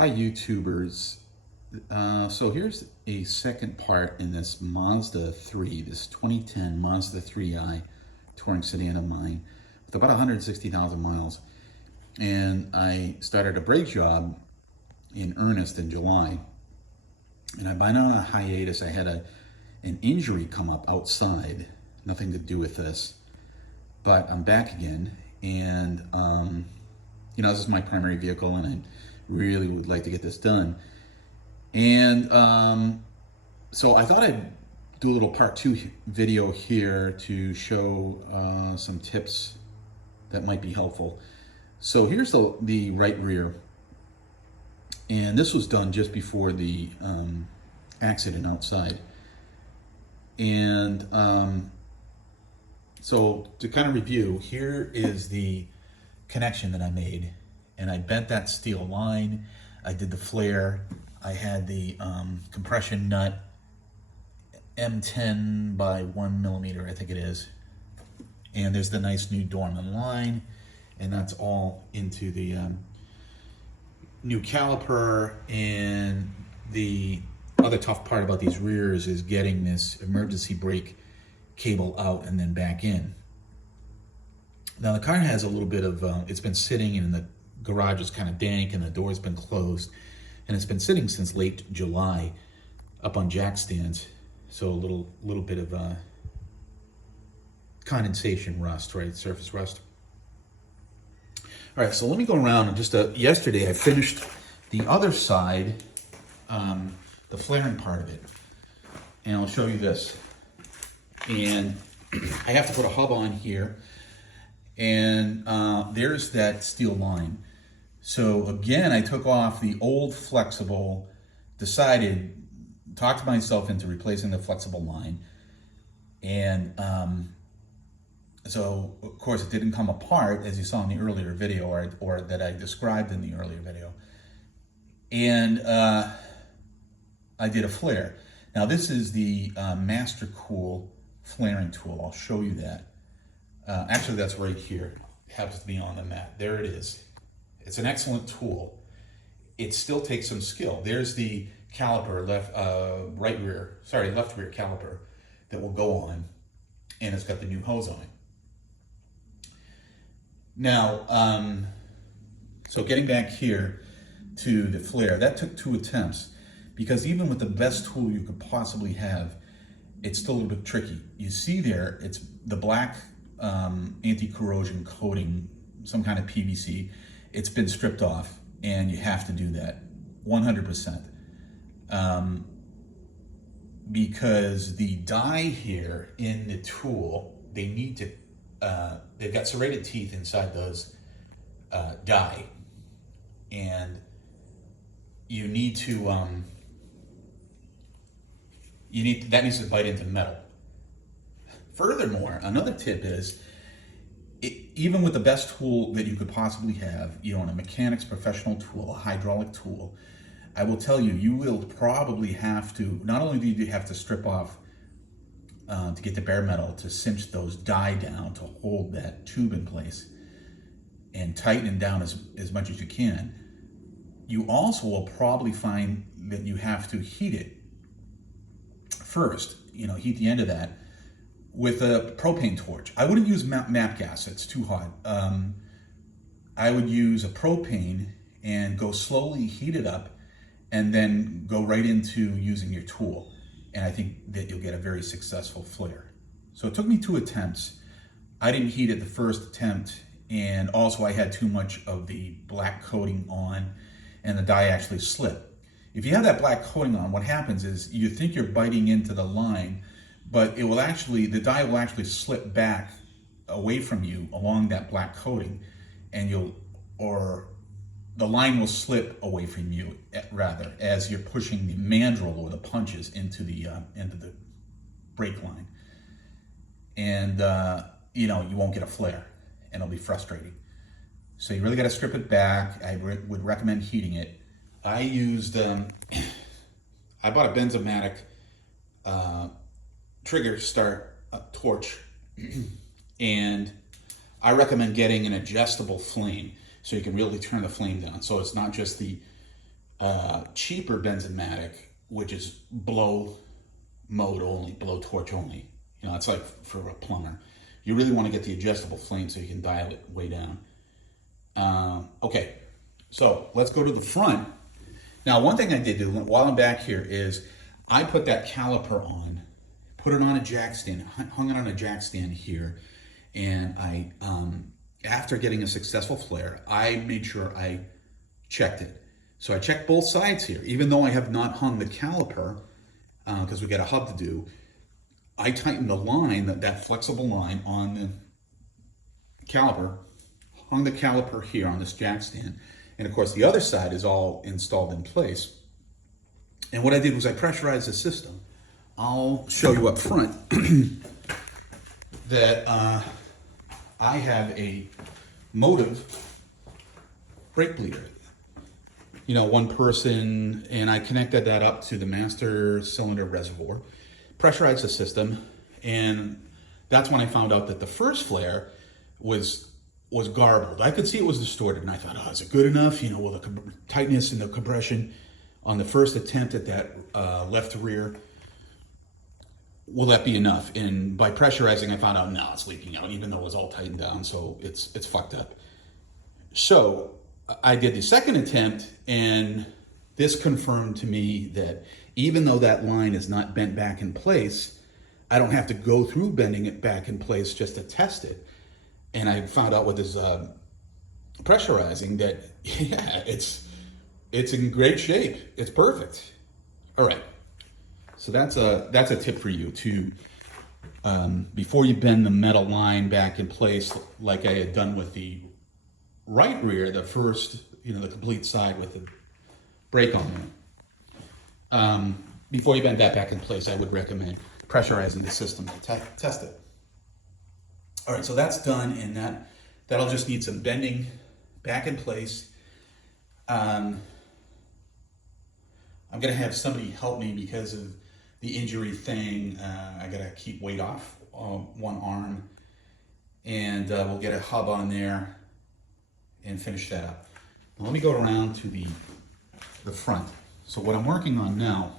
Hi YouTubers. So here's a second part in this Mazda 3, this 2010 Mazda 3i touring sedan of mine with about 160,000 miles. And I started a brake job in earnest in July. And I've been on a hiatus. I had an injury come up outside, nothing to do with this. But I'm back again. And this is my primary vehicle and I really would like to get this done. And so I thought I'd do a little part two video here to show some tips that might be helpful. So here's the right rear. And this was done just before the accident outside. And so to kind of review, here is the connection that I made. And I bent that steel line. I did the flare. I had the compression nut, M10 by 1 millimeter, I think it is. And there's the nice new Dorman line. And that's all into the new caliper. And the other tough part about these rears is getting this emergency brake cable out and then back in. Now the car has a little bit of, it's been sitting in the garage is kind of dank and the door's been closed. And it's been sitting since late July up on jack stands. So a little bit of condensation rust, right? Surface rust. All right, so let me go around and just, yesterday I finished the other side, the flaring part of it. And I'll show you this. And I have to put a hub on here. And there's that steel line. So again, I took off the old flexible, talked myself into replacing the flexible line. And so of course it didn't come apart as you saw in the earlier video or that I described in the earlier video. And I did a flare. Now this is the Master Cool flaring tool. I'll show you that. Actually, that's right here. It happens to be on the mat. There it is. It's an excellent tool. It still takes some skill. There's the caliper, left rear caliper that will go on, and it's got the new hose on it. Now, so getting back here to the flare, that took 2 attempts because even with the best tool you could possibly have, it's still a little bit tricky. You see there, it's the black anti-corrosion coating, some kind of PVC. It's been stripped off, and you have to do that 100%. Because the die here in the tool, they need to, they've got serrated teeth inside those die, and you need to, that needs to bite into metal. Furthermore, another tip is, even with the best tool that you could possibly have, a mechanic's professional tool, a hydraulic tool, I will tell you, you will probably have to, not only do you have to strip off to get the bare metal to cinch those die down to hold that tube in place and tighten it down as much as you can, you also will probably find that you have to heat it first, heat the end of that with a propane torch. I wouldn't use MAP gas, it's too hot. I would use a propane and go slowly heat it up and then go right into using your tool. And I think that you'll get a very successful flare. So it took me 2 attempts. I didn't heat it the first attempt, and also I had too much of the black coating on and the die actually slipped. If you have that black coating on, what happens is you think you're biting into the line, but it will actually, the die will actually slip back away from you along that black coating, and the line will slip away from you rather as you're pushing the mandrel or the punches into the brake line. And you won't get a flare, and it'll be frustrating. So you really got to strip it back. I would recommend heating it. I used, I bought a Benzomatic trigger start torch, and I recommend getting an adjustable flame so you can really turn the flame down. So it's not just the cheaper Benzomatic, which is blow mode only, blow torch only. It's like for a plumber. You really want to get the adjustable flame so you can dial it way down. Okay, so let's go to the front. Now, one thing I did do while I'm back here is I put that caliper on, put it on a jack stand, hung it on a jack stand here, and I, after getting a successful flare, I made sure I checked it. So I checked both sides here, even though I have not hung the caliper, because we got a hub to do. I tightened the line, that flexible line on the caliper, hung the caliper here on this jack stand, and of course the other side is all installed in place. And what I did was I pressurized the system. I'll show you up front that I have a Motive brake bleeder. One person, and I connected that up to the master cylinder reservoir, pressurized the system, and that's when I found out that the first flare was garbled. I could see it was distorted, and I thought, is it good enough? Will the tightness and the compression on the first attempt at that left rear, will that be enough? And by pressurizing, I found out, no, it's leaking out, even though it was all tightened down, so it's fucked up. So I did the second attempt, and this confirmed to me that even though that line is not bent back in place, I don't have to go through bending it back in place just to test it. And I found out with this pressurizing that, yeah, it's in great shape. It's perfect. All right. So that's a tip for you to, before you bend the metal line back in place, like I had done with the right rear, the first, the complete side with the brake on it. Before you bend that back in place, I would recommend pressurizing the system to test it. All right, so that's done, and that'll just need some bending back in place. I'm gonna have somebody help me because of the injury thing. I gotta keep weight off one arm, and we'll get a hub on there and finish that up. Now let me go around to the front. So what I'm working on now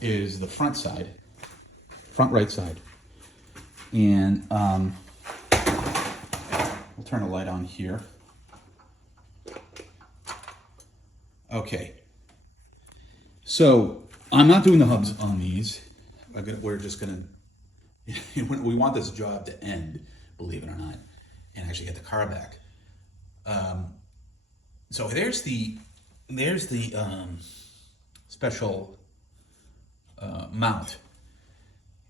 is the front side, front right side. And we'll turn a light on here. Okay. So I'm not doing the hubs on these. We're just gonna, we want this job to end, believe it or not, and actually get the car back. So there's the special mount,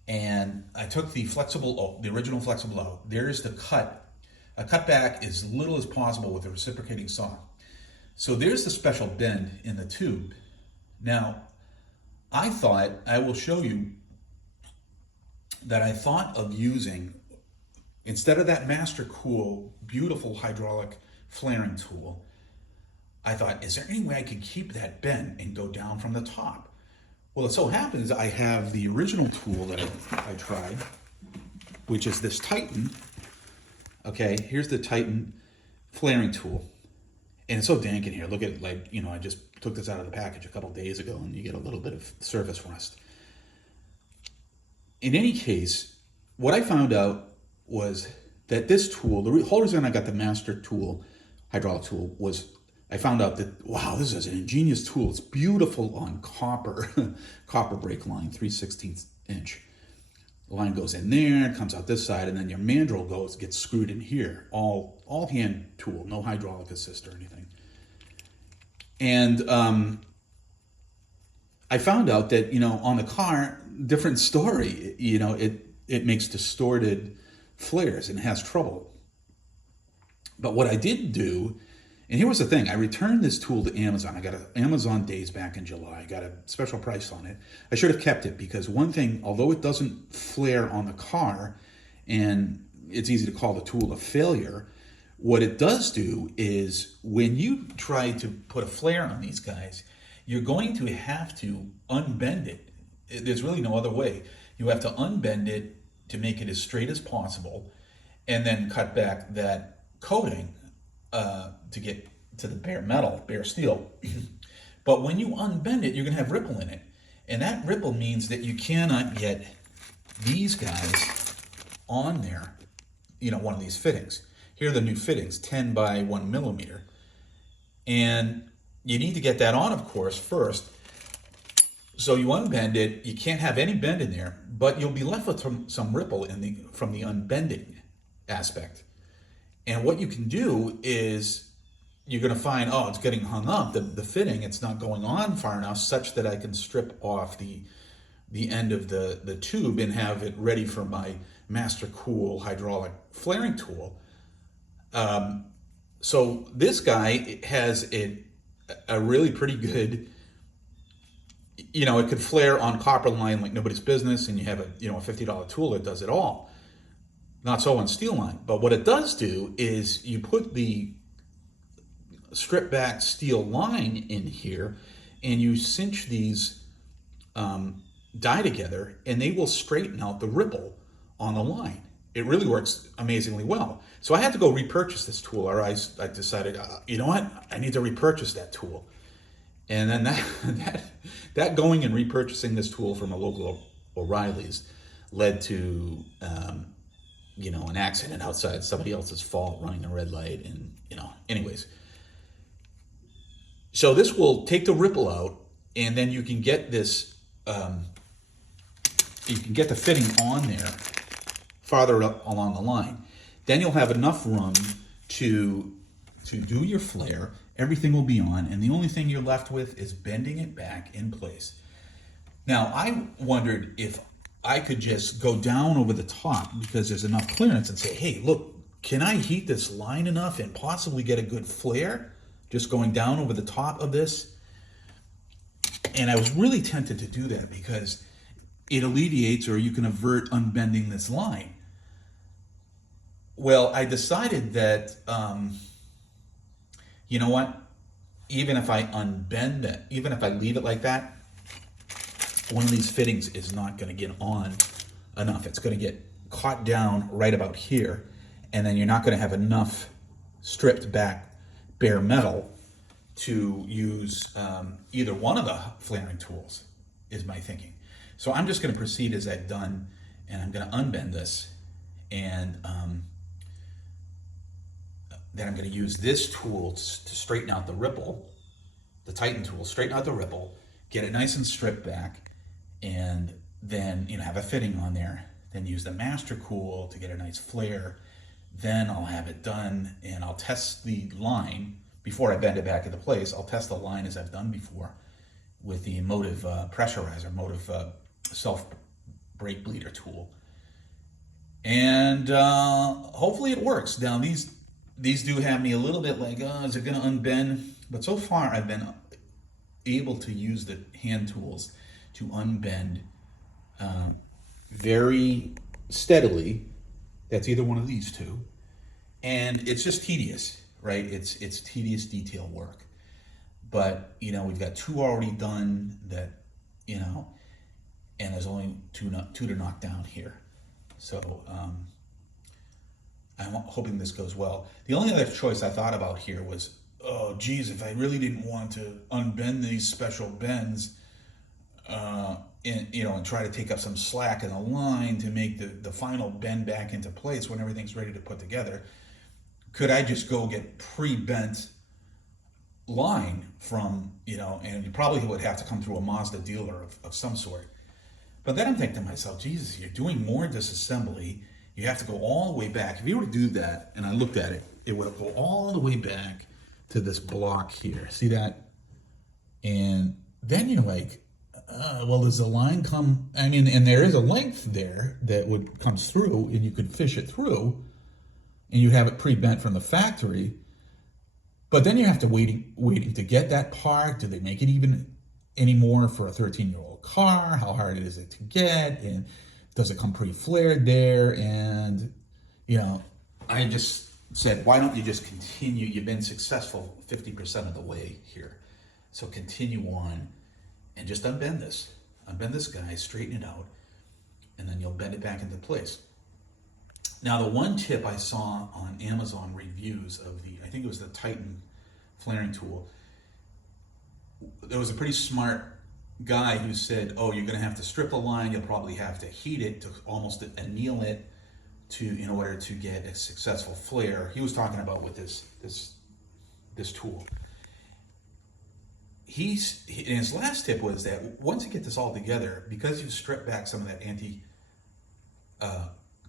and I took the original flexible out. There's the cut. A cut back as little as possible with a reciprocating saw. So there's the special bend in the tube. Now, I will show you that I thought of using, instead of that Master Cool beautiful hydraulic flaring tool, I thought, is there any way I could keep that bend and go down from the top? Well, it so happens I have the original tool that I tried, which is this Titan. Okay, here's the Titan flaring tool. And it's so dank in here. Look at it, I just took this out of the package a couple days ago, and you get a little bit of surface rust. In any case, what I found out was that this tool, the whole reason I got the Master tool, hydraulic tool, was I found out that, wow, this is an ingenious tool. It's beautiful on copper, copper brake line, 3/16 inch. The line goes in there, it comes out this side, and then your mandrel gets screwed in here. All hand tool, no hydraulic assist or anything. And I found out that, on the car, different story, it makes distorted flares and has trouble. But what I did do, and here was the thing, I returned this tool to Amazon. I got an Amazon Days back in July. I got a special price on it. I should have kept it because one thing, although it doesn't flare on the car, and it's easy to call the tool a failure, what it does do is when you try to put a flare on these guys, you're going to have to unbend it. There's really no other way. You have to unbend it to make it as straight as possible, and then cut back that coating to get to the bare metal, bare steel. But when you unbend it, you're going to have ripple in it. And that ripple means that you cannot get these guys on there, one of these fittings. Here are the new fittings, 10 by 1 millimeter. And you need to get that on, of course, first. So you unbend it, you can't have any bend in there, but you'll be left with some ripple from the unbending aspect. And what you can do is you're going to find, oh, it's getting hung up, the fitting, it's not going on far enough such that I can strip off the end of the tube and have it ready for my Master Cool hydraulic flaring tool. So this guy has a really pretty good, it could flare on copper line like nobody's business, and you have a $50 tool that does it all. Not so on steel line. But what it does do is you put the stripped back steel line in here and you cinch these die together, and they will straighten out the ripple on the line. It really works amazingly well. So I had to go repurchase this tool, or I decided, you know what, I need to repurchase that tool. And then that going and repurchasing this tool from a local O'Reilly's led to an accident outside, somebody else's fault, running a red light, and anyways. So this will take the ripple out, and then you can get this. You can get the fitting on there farther up along the line. Then you'll have enough room to do your flare. Everything will be on, and the only thing you're left with is bending it back in place. Now, I wondered if I could just go down over the top because there's enough clearance and say, hey, look, can I heat this line enough and possibly get a good flare just going down over the top of this? And I was really tempted to do that because it alleviates, or you can avert unbending this line. Well, I decided that, you know what? Even if I unbend it, even if I leave it like that, one of these fittings is not going to get on enough. It's going to get caught down right about here, and then you're not going to have enough stripped back bare metal to use either one of the flaring tools, is my thinking. So I'm just going to proceed as I've done, and I'm going to unbend this, and then I'm going to use this tool to straighten out the ripple, the Titan tool, straighten out the ripple, get it nice and stripped back, and then have a fitting on there. Then use the Master Cool to get a nice flare. Then I'll have it done, and I'll test the line before I bend it back into place. I'll test the line as I've done before with the Motive pressurizer, Motive self brake bleeder tool, and hopefully it works. Now these do have me a little bit like, is it going to unbend? But so far I've been able to use the hand tools to unbend very steadily. That's either one of these two, and it's just tedious, right? It's tedious detail work. But we've got two already done that, and there's only two to knock down here. So I'm hoping this goes well. The only other choice I thought about here was, oh geez, if I really didn't want to unbend these special bends, and try to take up some slack in the line to make the final bend back into place when everything's ready to put together, could I just go get pre-bent line from, and you probably would have to come through a Mazda dealer of some sort. But then I'm thinking to myself, Jesus, you're doing more disassembly. You have to go all the way back. If you were to do that, and I looked at it, it would go all the way back to this block here. See that? And then you're like, well, does the line come? I mean, and there is a length there that comes through, and you could fish it through, and you have it pre-bent from the factory. But then you have to waiting to get that part. Do they make it even anymore for a 13-year-old car? How hard is it to get? And does it come pre-flared there? And I just said, why don't you just continue? You've been successful 50% of the way here, so continue on and just unbend this guy, straighten it out, and then you'll bend it back into place. Now, the one tip I saw on Amazon reviews of I think it was the Titan flaring tool. There was a pretty smart guy who said, "Oh, you're going to have to strip the line. You'll probably have to heat it to almost anneal it in order to get a successful flare." He was talking about with this tool. And his last tip was that once you get this all together, because you strip back some of that anti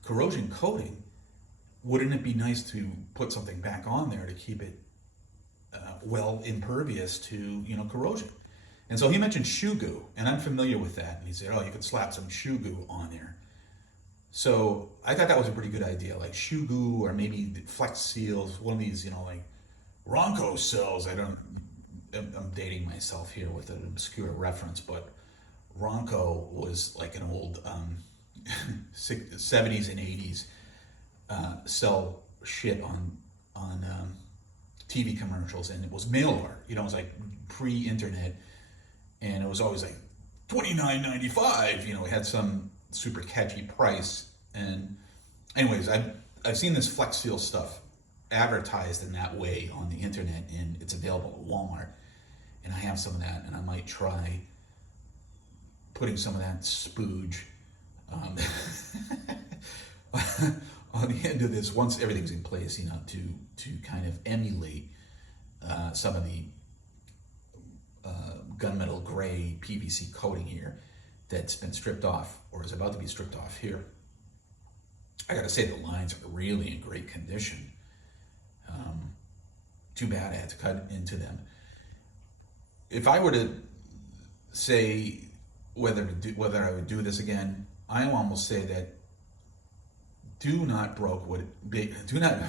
corrosion coating, wouldn't it be nice to put something back on there to keep it well impervious to corrosion? And so he mentioned shoe goo, and I'm familiar with that. And he said, "Oh, you could slap some shoe goo on there." So I thought that was a pretty good idea, like shoe goo, or maybe Flex Seals, one of these, like Ronco cells. I'm dating myself here with an obscure reference, but Ronco was like an old 70s and 80s sell shit on TV commercials, and it was mail art. It was like pre-internet, and it was always like $29.95. It had some super catchy price. And anyways, I've seen this Flex Seal stuff advertised in that way on the internet, and it's available at Walmart. And I have some of that, and I might try putting some of that spooge on the end of this once everything's in place, to kind of emulate some of the gunmetal gray PVC coating here that's been stripped off, or is about to be stripped off here. I gotta say, the lines are really in great condition. Too bad I had to cut into them. If I were to say whether I would do this again, I almost say that do not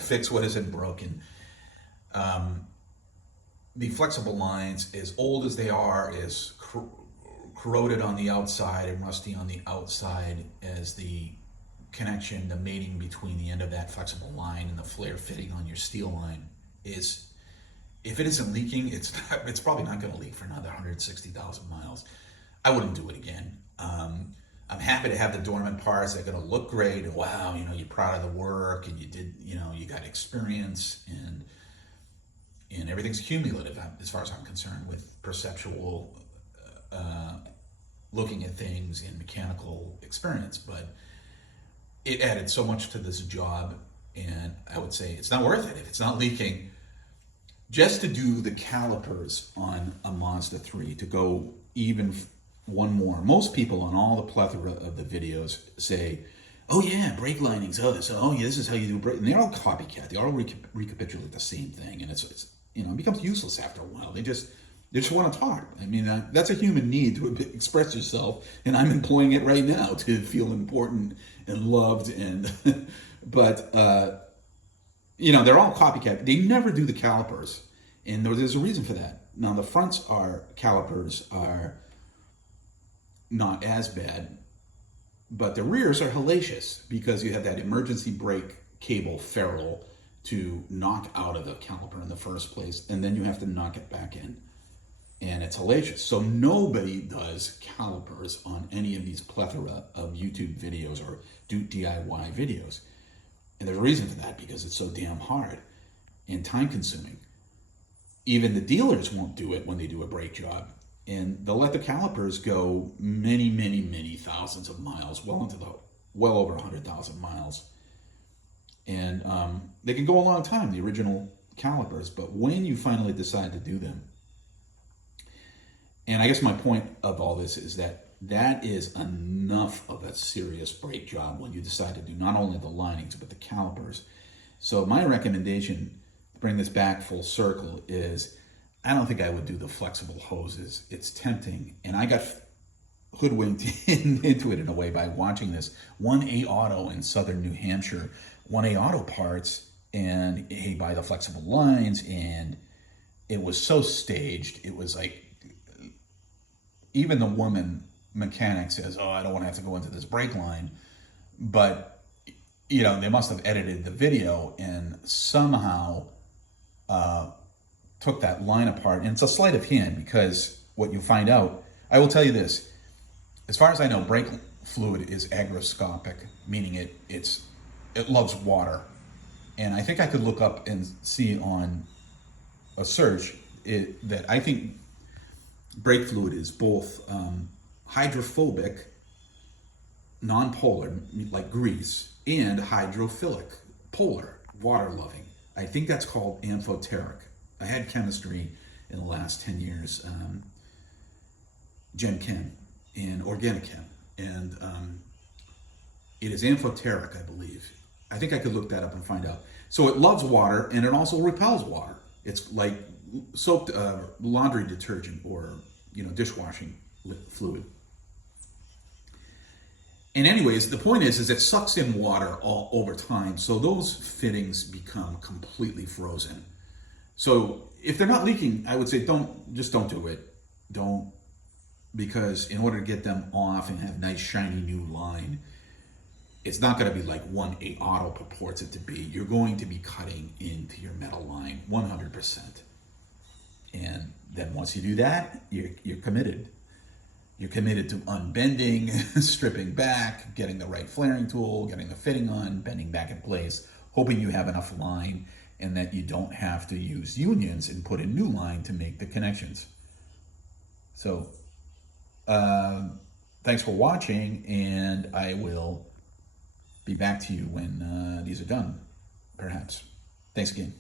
fix what isn't broken. The flexible lines, as old as they are, as corroded on the outside and rusty on the outside as the connection, the mating between the end of that flexible line and the flare fitting on your steel line is, if it isn't leaking, it's probably not going to leak for another 160,000 miles. I wouldn't do it again. I'm happy to have the Dorman parts. They're going to look great. And wow, you're proud of the work, and you got experience, and everything's cumulative as far as I'm concerned, with perceptual looking at things and mechanical experience. But it added so much to this job, and I would say it's not worth it if it's not leaking. Just to do the calipers on a Mazda 3, to go even one more. Most people on all the plethora of the videos say, "Oh yeah, brake linings, yeah, this is how you do brake." And they're all copycat. They all recapitulate the same thing, and it's it becomes useless after a while. They just want to talk. I mean, that's a human need to express yourself, and I'm employing it right now to feel important and loved. And but they're all copycat. They never do the calipers, and there's a reason for that. Now the fronts calipers are not as bad, but the rears are hellacious because you have that emergency brake cable ferrule to knock out of the caliper in the first place, and then you have to knock it back in, and it's hellacious. So nobody does calipers on any of these plethora of YouTube videos or DIY videos. And there's a reason for that, because it's so damn hard and time consuming. Even the dealers won't do it when they do a brake job, and they'll let the calipers go many, many, many thousands of miles, well over 100,000 miles. And they can go a long time, the original calipers, but when you finally decide to do them, and I guess my point of all this is that is enough of a serious brake job when you decide to do not only the linings, but the calipers. So my recommendation, to bring this back full circle, is I don't think I would do the flexible hoses. It's tempting, and I got hoodwinked into it in a way by watching this 1A Auto in southern New Hampshire, 1A Auto parts, and he buy the flexible lines, and it was so staged. It was like, even the woman mechanic says, "Oh, I don't want to have to go into this brake line," but they must have edited the video and somehow took that line apart. And it's a sleight of hand, because what you find out, I will tell you this, as far as I know, brake fluid is agroscopic, meaning it loves water. And I think I could look up and see on a search that I think brake fluid is both hydrophobic, non-polar, like grease, and hydrophilic, polar, water-loving. I think that's called amphoteric. I had chemistry in the last 10 years, Gen Chem and Organic Chem, and it is amphoteric, I believe. I think I could look that up and find out. So it loves water, and it also repels water. It's like soap, laundry detergent, or dishwashing fluid. And anyways, the point is it sucks in water all over time, so those fittings become completely frozen. So if they're not leaking, I would say don't do it. Don't, because in order to get them off and have nice shiny new line, it's not going to be like 1/8 auto purports it to be. You're going to be cutting into your metal line 100%. And then once you do that, you're committed. You're committed to unbending, stripping back, getting the right flaring tool, getting the fitting on, bending back in place, hoping you have enough line and that you don't have to use unions and put in new line to make the connections. So, thanks for watching, and I will be back to you when these are done, perhaps. Thanks again.